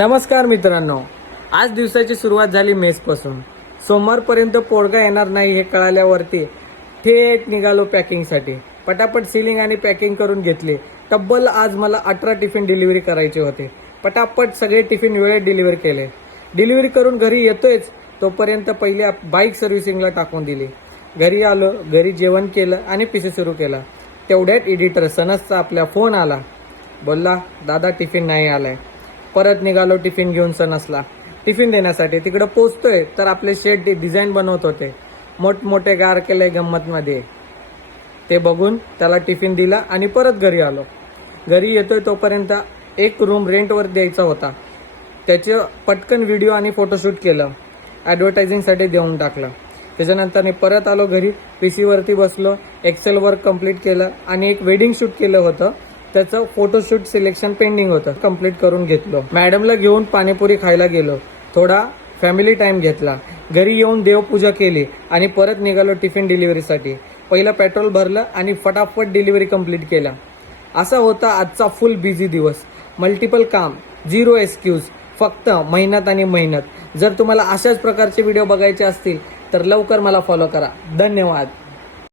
नमस्कार मित्रांनो, आज दिवसाची सुरुवात झाली मेसपासून. सोमवारपर्यंत पोरगा येणार नाही हे कळाल्यावरती थेट निघालो पॅकिंगसाठी. पटापट सिलिंग आणि पॅकिंग करून घेतले. तब्बल आज मला 18 टिफिन डिलिव्हरी करायचे होते. पटापट सगळे टिफिन वेळेत डिलिव्हर केले. डिलिव्हरी करून घरी येतोयच तोपर्यंत पहिले बाईक सर्व्हिसिंगला टाकून दिली. घरी आलो, घरी जेवण केलं आणि पीसी सुरू केला. तेवढ्यात एडिटर सनसचा आपल्या फोन आला. बोलला, दादा टिफिन नाही आलाय. परत निघालो टिफिन घेऊन सनसला. टिफिन देण्यासाठी तिकडं पोचतोय तर आपले शेट डिझाईन बनवत होते. मोठमोठे गार केले गंमतमध्ये. ते बघून त्याला टिफिन दिला आणि परत घरी आलो. घरी येतोय तोपर्यंत एक रूम रेंटवर द्यायचा होता. त्याचे पटकन व्हिडिओ आणि फोटोशूट केलं. ॲडव्हर्टायझिंगसाठी देऊन टाकलं. त्याच्यानंतर मी परत आलो घरी. पीसीवरती बसलो. एक्सेल वर्क कंप्लीट केलं आणि एक वेडिंग शूट केलं होतं. त्याचं फोटोशूट सिलेक्शन पेंडिंग होतं. कंप्लीट करून घेतलो. मॅडमला घेऊन पाणीपुरी खायला गेलो. थोडा फॅमिली टाइम घेतला. घरी येऊन देवपूजा केली आणि परत निघालो टिफिन डिलिव्हरीसाठी. पहिलं पेट्रोल भरलं आणि फटाफट डिलिव्हरी कंप्लीट केला. असा होता आजचा फुल बिझी दिवस. मल्टिपल काम, 0 एक्सक्यूज, फक्त मेहनत आणि मेहनत. जर तुम्हाला अशाच प्रकारचे व्हिडिओ बघायचे असतील तर लवकर मला फॉलो करा. धन्यवाद.